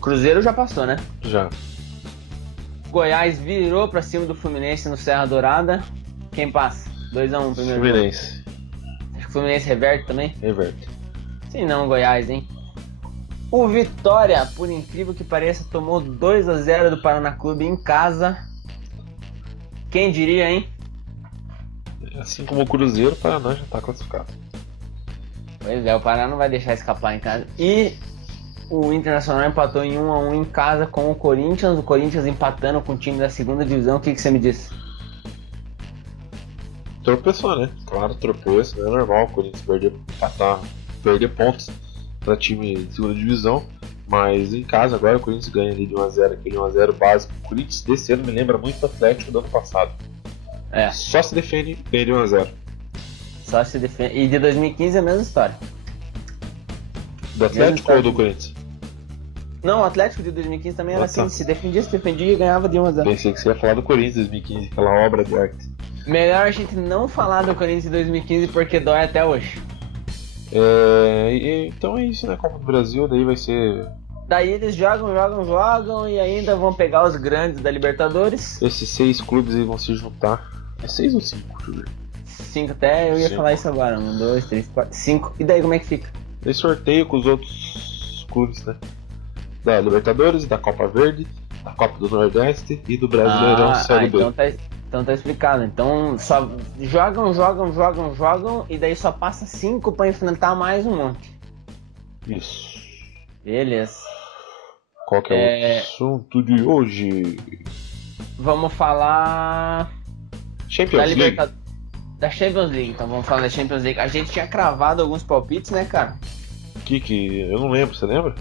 Cruzeiro já passou, né? Já. Goiás virou pra cima do Fluminense no Serra Dourada. Quem passa? 2x1 primeiro. Fluminense. Jogo. Acho que o Fluminense reverte também? Reverte. Sim, não, Goiás, hein? O Vitória, por incrível que pareça, tomou 2x0 do Paraná Clube em casa. Quem diria, hein? Assim como o Cruzeiro, o Paraná já está classificado. Pois é, o Paraná não vai deixar escapar em casa. E o Internacional empatou em 1x1 em casa com o Corinthians empatando com o time da segunda divisão. O que você me disse? Tropeçou, né? Claro, tropeço, é normal o Corinthians perder pontos para time de segunda divisão. Mas em casa agora o Corinthians ganha ali de 1x0, aquele 1x0 básico. O Corinthians desse ano me lembra muito do Atlético do ano passado. Só se defende e ganha de 1x0. Só se defende. E de 2015 é a mesma história. Do Atlético ou do Corinthians? Não, o Atlético de 2015 também era assim, se defendia e ganhava de 1-0. Pensei que você ia falar do Corinthians de 2015, aquela obra de arte. Melhor a gente não falar do Corinthians de 2015 porque dói até hoje. Então é isso, né? Copa do Brasil, daí vai ser... Daí eles jogam e ainda vão pegar os grandes da Libertadores. Esses 6 clubes aí vão se juntar. É 6 ou 5? Deixa eu ver. 5 até, eu ia falar isso agora. 1, 2, 3, 4, 5. E daí como é que fica? Daí sorteio com os outros clubes, né? Da Libertadores, da Copa Verde, da Copa do Nordeste e do Brasileirão Série B. Então tá explicado. Então só jogam e daí só passa 5 pra enfrentar mais um monte. Isso. Beleza. Qual que é o assunto de hoje? Vamos falar Champions League. Da Champions League. Então vamos falar da Champions League. A gente tinha cravado alguns palpites, né, cara? Que eu não lembro, você lembra?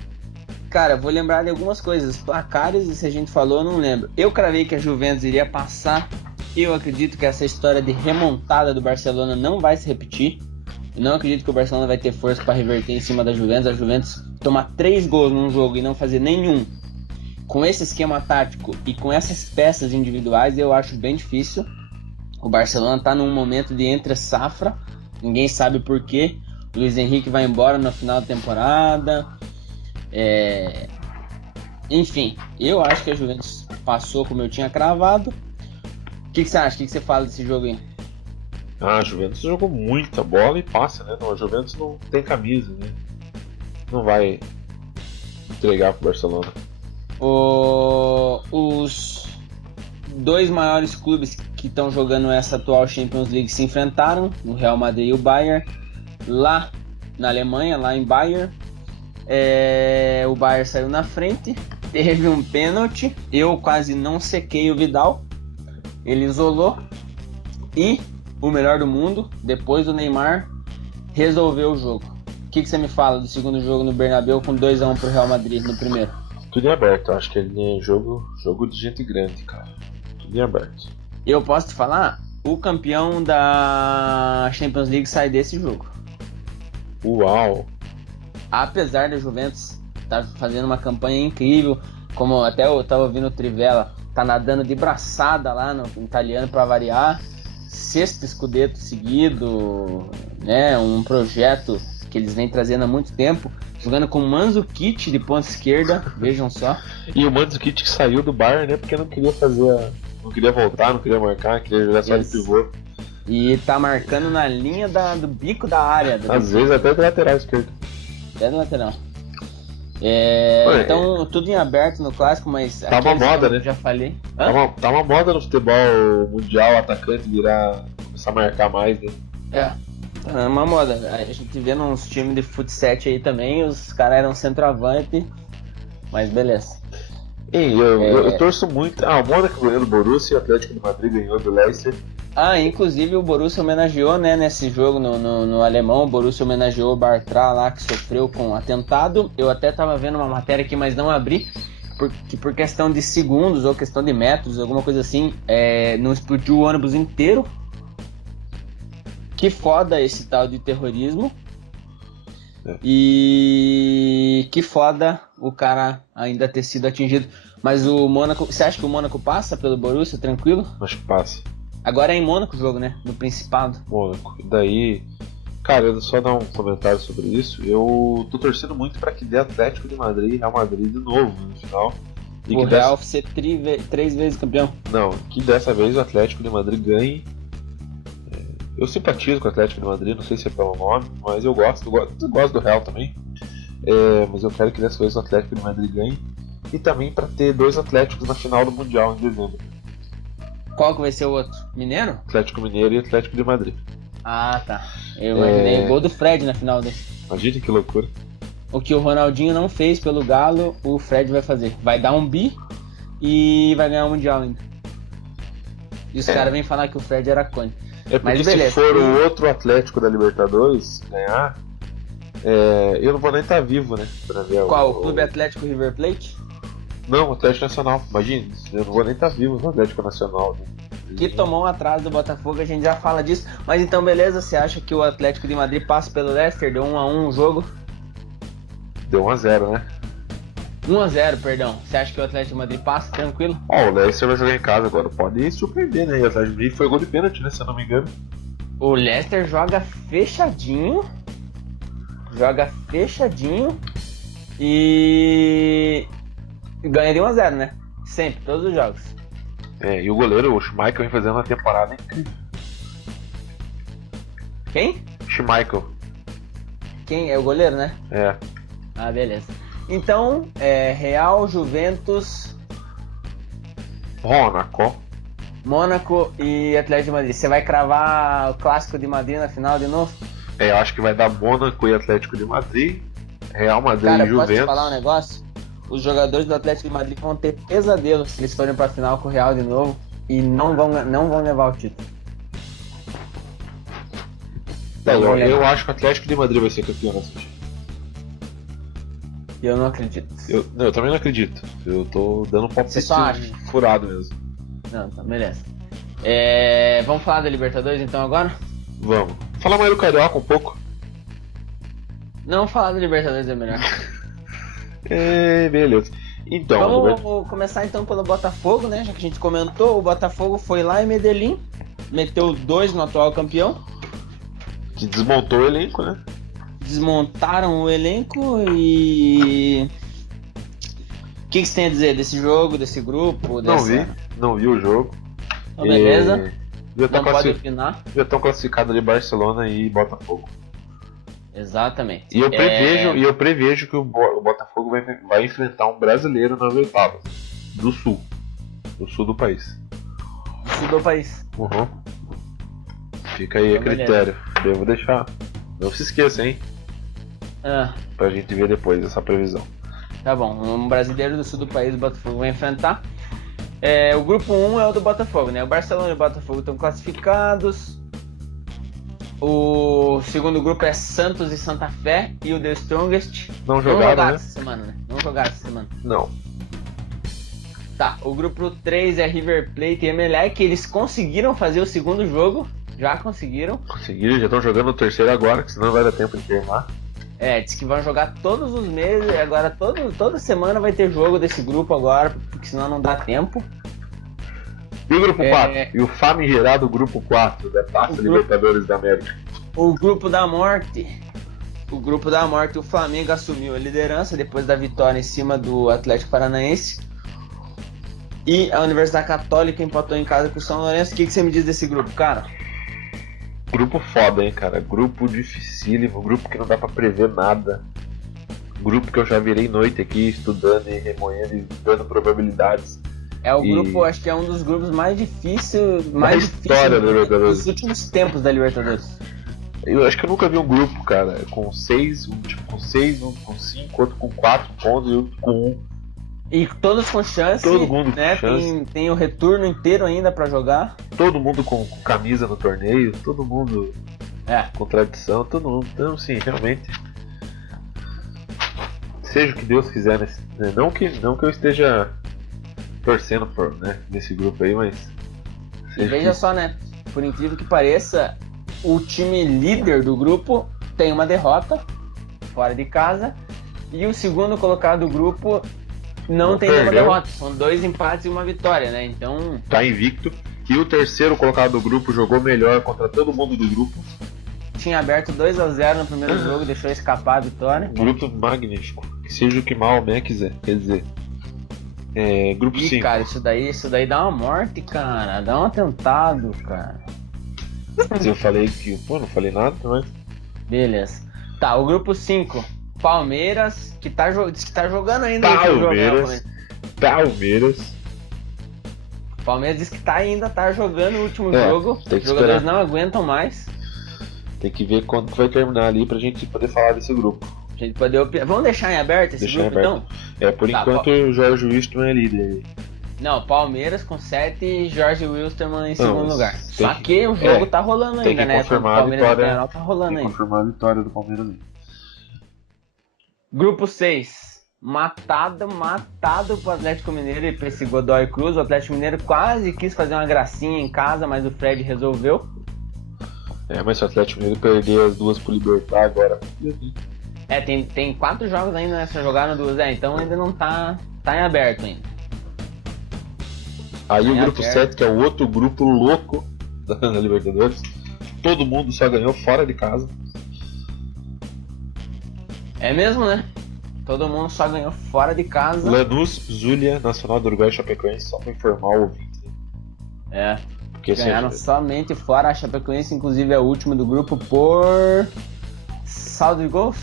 Cara, vou lembrar de algumas coisas. Placares, e se a gente falou, eu não lembro. Eu cravei que a Juventus iria passar. Eu acredito que essa história de remontada do Barcelona não vai se repetir. Eu não acredito que o Barcelona vai ter força para reverter em cima da Juventus. A Juventus tomar 3 gols num jogo e não fazer nenhum. Com esse esquema tático e com essas peças individuais, eu acho bem difícil. O Barcelona está num momento de entre-safra. Ninguém sabe por quê. O Luiz Henrique vai embora no final da temporada. Enfim, eu acho que a Juventus passou como eu tinha cravado. O que você acha? O que você fala desse jogo aí? A Juventus jogou muita bola e passa, né? Não, a Juventus não tem camisa, né? Não vai entregar pro Barcelona. Os 2 maiores clubes que estão jogando essa atual Champions League se enfrentaram, o Real Madrid e o Bayern, lá na Alemanha, lá em Bayern. O Bayern saiu na frente, teve um pênalti, eu quase não sequei o Vidal, ele isolou e o melhor do mundo, depois do Neymar, resolveu o jogo. O que você me fala do segundo jogo no Bernabéu com 2-1 pro Real Madrid no primeiro? Tudo em aberto, eu acho que ele é jogo de gente grande, cara. Tudo em aberto. Eu posso te falar, o campeão da Champions League sai desse jogo. Uau! Apesar da Juventus estar fazendo uma campanha incrível, como até eu estava ouvindo o Trivela, tá nadando de braçada lá no italiano para variar, 6º Scudetto seguido, né? Um projeto que eles vêm trazendo há muito tempo, jogando com o Mandzukic de ponta esquerda, vejam só. E o Mandzukic saiu do Bayern, né? Porque não queria não queria voltar, não queria marcar, queria jogar só de pivô. E tá marcando na linha do bico da área. Às vezes até do lateral esquerdo. Até do lateral. Então, tudo em aberto no clássico, mas... Tá uma moda, né? Já falei. Tá uma moda no futebol mundial, atacante começar a marcar mais, né? Tá uma moda. A gente vê uns times de futsal aí também, os caras eram centroavante, mas beleza. Eu torço muito... o Mônaco ganhou do Borussia, o Atlético de Madrid ganhou do Leicester. Inclusive o Borussia homenageou, né, nesse jogo no alemão, o Borussia homenageou o Bartra lá, que sofreu com atentado. Eu até tava vendo uma matéria aqui, mas não abri, porque por questão de segundos ou questão de metros, alguma coisa assim, não explodiu o ônibus inteiro. Que foda esse tal de terrorismo. E que foda o cara ainda ter sido atingido. Mas o Mônaco, você acha que o Mônaco passa pelo Borussia, tranquilo? Acho que passa. Agora é em Mônaco o jogo, né? No Principado. Mônaco. E daí, cara, eu só dar um comentário sobre isso. Eu tô torcendo muito pra que dê Atlético de Madrid e Real Madrid de novo no final. E o Real ser 3 vezes campeão. Não, que dessa vez o Atlético de Madrid ganhe. Eu simpatizo com o Atlético de Madrid, não sei se é pelo nome, mas eu gosto do Real também. Mas eu quero que dessa vez o Atlético de Madrid ganhe. E também pra ter 2 Atléticos na final do Mundial em dezembro. Qual que vai ser o outro? Mineiro? Atlético Mineiro e Atlético de Madrid. Tá. Eu imaginei o gol do Fred na final desse. Imagina que loucura. O que o Ronaldinho não fez pelo Galo, o Fred vai fazer. Vai dar um bi e vai ganhar o Mundial ainda. E os caras vêm falar que o Fred era cone. Porque mas beleza, se for o outro Atlético da Libertadores ganhar, eu não vou nem estar vivo, né? Pra ver qual? O Clube Atlético River Plate? Não, o Atlético Nacional. Imagina, eu não vou nem estar vivo no Atlético Nacional. Né? Que tomou um atraso do Botafogo, a gente já fala disso. Mas então, beleza, você acha que o Atlético de Madrid passa pelo Leicester, deu 1-1 o jogo? Deu 1-0, né? 1-0, perdão. Você acha que o Atlético de Madrid passa tranquilo? Ó, o Leicester vai jogar em casa agora. Pode surpreender, né? E o Atlético de Madrid foi gol de pênalti, né? Se eu não me engano. O Leicester joga fechadinho. E ganha de 1-0, né? Sempre, todos os jogos. E o goleiro, o Schmeichel, vem fazendo uma temporada incrível. Quem? Schmeichel. Quem? É o goleiro, né? É. Ah, beleza. Então, Real, Juventus, Mônaco e Atlético de Madrid. Você vai cravar o Clássico de Madrid na final de novo? Eu acho que vai dar Mônaco e Atlético de Madrid, Real Madrid Cara, e Juventus. posso te falar um negócio? Os jogadores do Atlético de Madrid vão ter pesadelo se eles forem pra final com o Real de novo e não vão levar o título. Eu acho que o Atlético de Madrid vai ser campeão nessa time. Eu não acredito. Eu também não acredito. Eu tô dando um palpite Você só acha? furado mesmo. Não, tá, beleza. Vamos falar da Libertadores então agora? Vamos. Falar mais do Carioca um pouco. Não, falar da Libertadores é melhor. Beleza. Então, vamos começar então pelo Botafogo, né? Já que a gente comentou, o Botafogo foi lá em Medellín, meteu 2 no atual campeão. Que desmontou o elenco, né? Desmontaram o elenco e... O que você tem a dizer desse jogo, desse grupo? Não vi o jogo. Então, beleza. Não pode opinar. Já estão classificados ali Barcelona e Botafogo. Exatamente. E eu prevejo que o Botafogo vai enfrentar um brasileiro nas oitavas. Do sul do país. Do sul do país. Uhum. Fica aí a critério. Eu vou deixar. Não se esqueça, hein? Pra gente ver depois essa previsão. Tá bom, um brasileiro do sul do país, o Botafogo vai enfrentar. O grupo 1 é o do Botafogo, né? O Barcelona e o Botafogo estão classificados. O segundo grupo é Santos e Santa Fé e o The Strongest. Não jogaram, né? Essa semana, né? Não jogaram essa semana. Não. Tá, o grupo 3 é River Plate e Emelec. Eles conseguiram fazer o segundo jogo. Já conseguiram. Conseguiram, já estão jogando o terceiro agora, que senão não vai dar tempo de terminar. Diz que vão jogar todos os meses, agora toda semana vai ter jogo desse grupo agora, porque senão não dá tempo. E o grupo 4? E o famigerado grupo 4 da Taça Libertadores da América? O grupo da morte. O grupo da morte, o Flamengo assumiu a liderança depois da vitória em cima do Atlético Paranaense. E a Universidade Católica empatou em casa com o São Lourenço. O que você me diz desse grupo, cara? Grupo foda, hein, cara? Grupo dificílimo, grupo que não dá pra prever nada. Grupo que eu já virei noite aqui estudando e remoendo e dando probabilidades. Grupo, acho que é um dos grupos mais difíceis história da Libertadores dos últimos tempos da Libertadores. Eu acho que eu nunca vi um grupo, cara, com 6, um tipo com 6, um com 5, outro com 4 pontos e outro com 1. E todos com chance, todo mundo né? Com chance. Tem o retorno inteiro ainda pra jogar. Todo mundo com camisa no torneio, todo mundo com tradição, todo mundo. Então, sim, realmente. Seja o que Deus quiser, né? Não que eu esteja torcendo por, né, nesse grupo aí, mas. E veja só, né? Por incrível que pareça, o time líder do grupo tem uma derrota fora de casa. E o segundo colocado do grupo não tem nenhuma derrota. São 2 empates e uma vitória, né? Então. Tá invicto. E o terceiro colocado do grupo jogou melhor contra todo mundo do grupo. Tinha aberto 2-0 no primeiro jogo, deixou escapar a vitória. Grupo magnífico. Que seja o que Maomé quiser. Quer dizer. Grupo 5. Cara, isso daí dá uma morte, cara. Dá um atentado, cara. Eu falei que. Pô, não falei nada, mas. Beleza. Tá, o grupo 5. Palmeiras, que diz que tá jogando ainda. Palmeiras diz que tá jogando o último jogo. Os jogadores não aguentam mais. Tem que ver quando vai terminar ali pra gente poder falar desse grupo. A gente poder Vamos deixar em aberto esse grupo, então? Por enquanto o Jorge Wilstermann é líder. Não, Palmeiras com 7 e Jorge Wilstermann em segundo lugar. Só que o jogo tá rolando ainda, né? Confirmar a vitória, tá rolando ainda. Confirmar a vitória do Palmeiras aí. Grupo 6. Matado pro Atlético Mineiro e pra esse Godoy Cruz. O Atlético Mineiro quase quis fazer uma gracinha em casa, mas o Fred resolveu. Mas se o Atlético Mineiro perder as 2 pro Libertar agora. Tem 4 jogos ainda, né? Só jogaram 2, então ainda não tá em aberto ainda. Aí o grupo 7, que é o outro grupo louco da Libertadores, todo mundo só ganhou fora de casa. É mesmo, né? Todo mundo só ganhou fora de casa. Lanús, Zulia, Nacional do Uruguai e Chapecoense, só pra informar o ouvinte. Porque ganharam somente fora. A Chapecoense, inclusive, é o último do grupo por saldo de gols.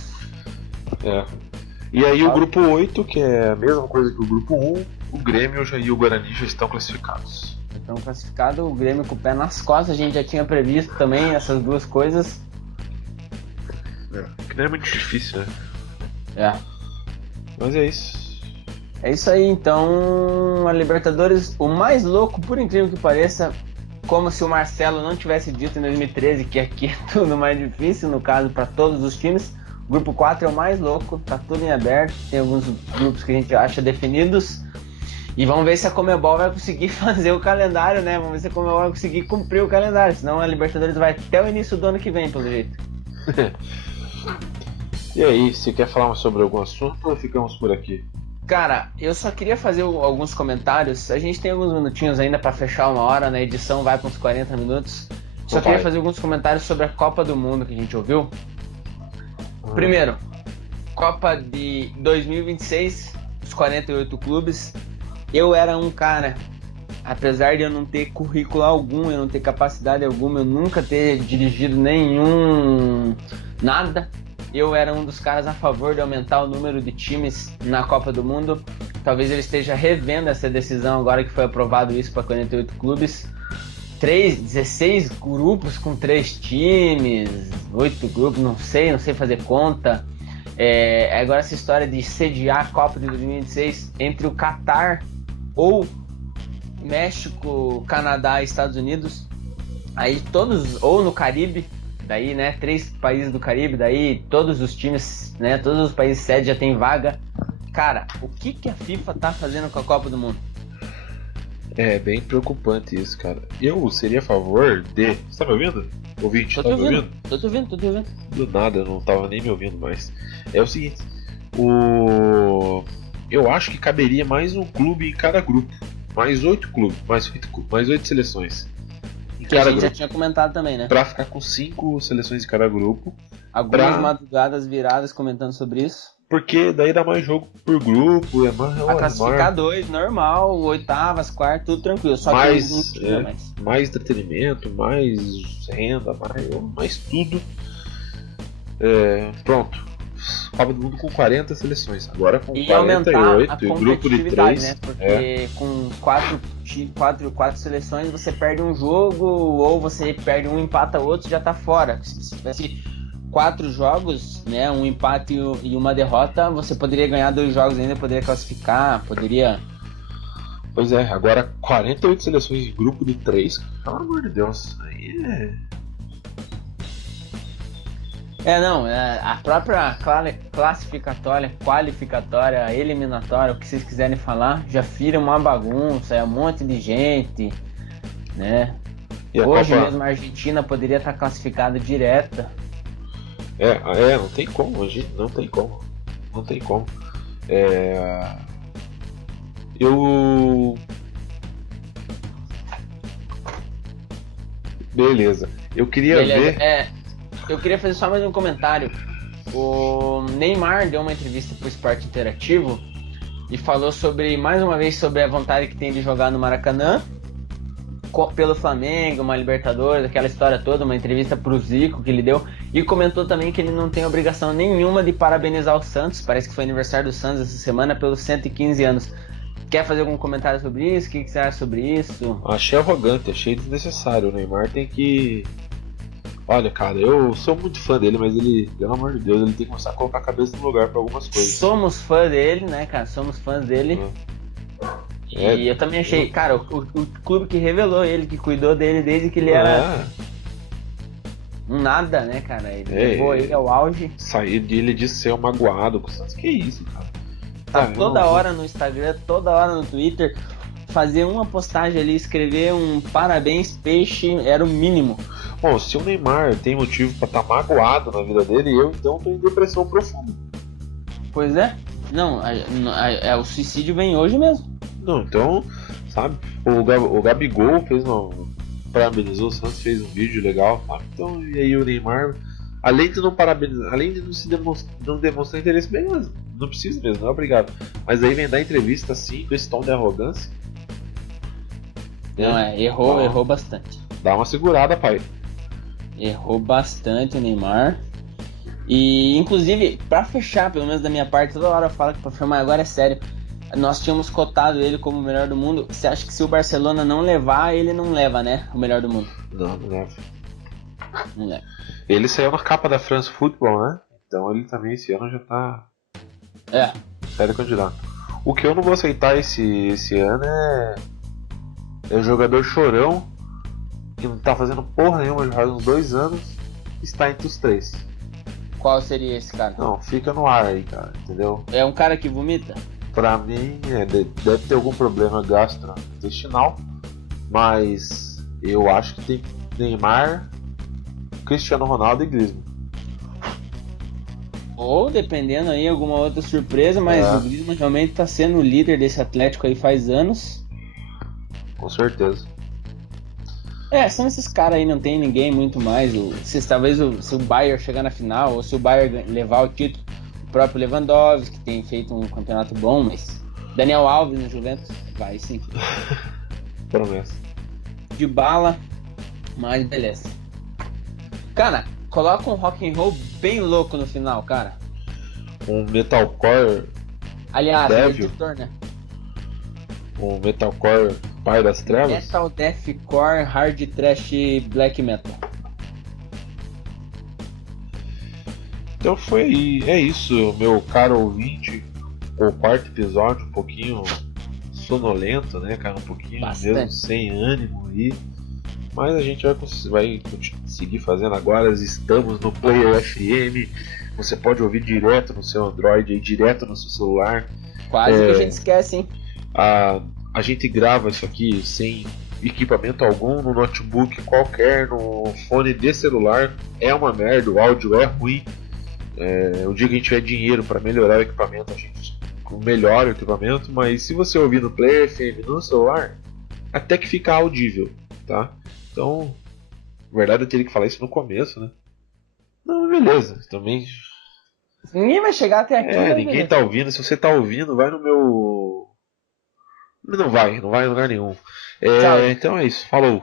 E aí o grupo 8, que é a mesma coisa que o grupo 1, o Grêmio e o Guarani já estão classificados. Estão classificados, o Grêmio com o pé nas costas. A gente já tinha previsto também essas duas coisas. Que não é muito difícil, né? Mas é isso. É isso aí, então a Libertadores, o mais louco, por incrível que pareça, como se o Marcelo não tivesse dito em 2013 que aqui é tudo mais difícil, no caso para todos os times. O grupo 4 é o mais louco, tá tudo em aberto, tem alguns grupos que a gente acha definidos. E vamos ver se a Conmebol vai conseguir fazer o calendário, né? Vamos ver se a Conmebol vai conseguir cumprir o calendário, senão a Libertadores vai até o início do ano que vem, pelo jeito. E aí, você quer falar sobre algum assunto ou ficamos por aqui? Cara, eu só queria fazer alguns comentários. A gente tem alguns minutinhos ainda pra fechar 1 hora, na edição vai para uns 40 minutos. Só queria fazer alguns comentários sobre a Copa do Mundo que a gente ouviu. Primeiro, Copa de 2026, os 48 clubes. Eu era um cara, apesar de eu não ter currículo algum, eu não ter capacidade alguma, eu nunca ter dirigido nenhum nada. Eu era um dos caras a favor de aumentar o número de times na Copa do Mundo. Talvez ele esteja revendo essa decisão agora que foi aprovado isso para 48 clubes. 16 grupos com 3 times, 8 grupos, não sei fazer conta. Agora essa história de sediar a Copa de 2026 entre o Catar ou México, Canadá e Estados Unidos, aí todos, ou no Caribe, daí, né, 3 países do Caribe, daí todos os times, né, todos os países sede já tem vaga. Cara, o que a FIFA tá fazendo com a Copa do Mundo? É bem preocupante isso, cara. Eu seria a favor de... Você tá me ouvindo? Ouvinte, tá me ouvindo? Tô te ouvindo. Do nada, eu não tava nem me ouvindo mais. É o seguinte, eu acho que caberia mais um clube em cada grupo. Mais 8 clubes, mais 8 seleções. Que a gente já tinha comentado também, né? Pra ficar com 5 seleções em cada grupo. Algumas madrugadas viradas comentando sobre isso. Porque daí dá mais jogo por grupo, a classificar 2, normal, oitavas, quartas, tudo tranquilo. Só mais, que não mais entretenimento, mais renda, mais tudo. Pronto. Copa do Mundo com 40 seleções. Agora com 48 e grupo de 3. Né? Porque com 4 seleções você perde um jogo, ou você perde um, empata outro, já tá fora. Se tivesse 4 jogos, né, um empate e uma derrota, você poderia ganhar 2 jogos ainda, poderia classificar, poderia... Pois é, agora 48 seleções de grupo de 3, pelo amor de Deus, aí a própria qualificatória, eliminatória, o que vocês quiserem falar, já vira uma bagunça, é um monte de gente, né? Hoje mesmo a Argentina poderia estar classificada direta. Não tem como, gente, não tem como. Beleza, eu queria ver... Eu queria fazer só mais um comentário. O Neymar deu uma entrevista pro Esporte Interativo e falou mais uma vez sobre a vontade que tem de jogar no Maracanã pelo Flamengo, uma Libertadores, aquela história toda, uma entrevista pro Zico que ele deu, e comentou também que ele não tem obrigação nenhuma de parabenizar o Santos, parece que foi aniversário do Santos essa semana, pelos 115 anos. Quer fazer algum comentário sobre isso? O que você acha sobre isso? Achei arrogante, achei desnecessário. O Neymar tem que... Olha, cara, eu sou muito fã dele, mas ele, pelo amor de Deus, ele tem que começar a colocar a cabeça no lugar pra algumas coisas. Somos fã dele, né, cara? Somos fãs dele. E eu também achei, cara, o clube que revelou ele, que cuidou dele desde que ele era um nada, né, cara? Ele levou ele ao auge. Sair dele de ser um magoado com o Santos, que isso, cara? Tá toda hora no Instagram, toda hora no Twitter. fazer uma postagem ali, escrever um parabéns, peixe, era o mínimo. Bom, se o Neymar tem motivo pra estar magoado na vida dele, eu então tô em depressão profunda. Pois é. Não, o suicídio vem hoje mesmo. Não, então, sabe? O Gabigol parabenizou o Santos, fez um vídeo legal, sabe? Então, e aí o Neymar, além de não parabenizar, além de não demonstrar interesse, bem, mas não precisa mesmo, não é obrigado. Mas aí vem dar entrevista assim, com esse tom de arrogância. Não, errou bastante. Dá uma segurada, pai. Errou bastante o Neymar. E, inclusive, pra fechar, pelo menos da minha parte, toda hora eu falo que pra fechar, mas agora é sério. Nós tínhamos cotado ele como o melhor do mundo. Você acha que se o Barcelona não levar, ele não leva, né? O melhor do mundo? Não leva. Não leva. Ele saiu na capa da France Football, né? Então ele também esse ano já tá... sério candidato. O que eu não vou aceitar esse ano é o jogador chorão, que não tá fazendo porra nenhuma, já faz uns 2 anos, está entre os 3. Qual seria esse cara? Não, fica no ar aí, cara, entendeu? É um cara que vomita? Pra mim, deve ter algum problema gastrointestinal, mas eu acho que tem Neymar, Cristiano Ronaldo e Griezmann. Ou, dependendo aí, alguma outra surpresa, mas o Griezmann realmente tá sendo o líder desse Atlético aí faz anos. Com certeza. São esses caras aí, não tem ninguém muito mais. Talvez se o Bayern chegar na final, ou se o Bayern levar o título, o próprio Lewandowski, que tem feito um campeonato bom, mas Daniel Alves no Juventus, vai sim. Promessa. De bala, mas beleza. Cara, coloca um rock and roll bem louco no final, cara. Um metalcore. Aliás, Devil. editor, né? Um metalcore pai das trevas. Metal, deathcore, hard trash, black metal. Então é isso, meu caro ouvinte. O quarto episódio, um pouquinho sonolento, né, cara? Um pouquinho Bastante. mesmo sem ânimo aí. Mas a gente vai seguir fazendo agora. Estamos no Player FM. Você pode ouvir direto no seu Android, aí, direto no seu celular. Quase que a gente esquece, hein? A gente grava isso aqui sem equipamento algum, no notebook qualquer, no fone de celular. É uma merda, o áudio é ruim. O dia que a gente tiver dinheiro para melhorar o equipamento, a gente melhora o equipamento. Mas se você ouvir no Player FM no celular, até que fica audível, tá? Então, na verdade eu teria que falar isso no começo, né? Não, beleza, também. Ninguém vai chegar até aqui. Né, ninguém tá ouvindo. Se você tá ouvindo, vai no meu. Não vai em lugar nenhum. Então é isso, falou.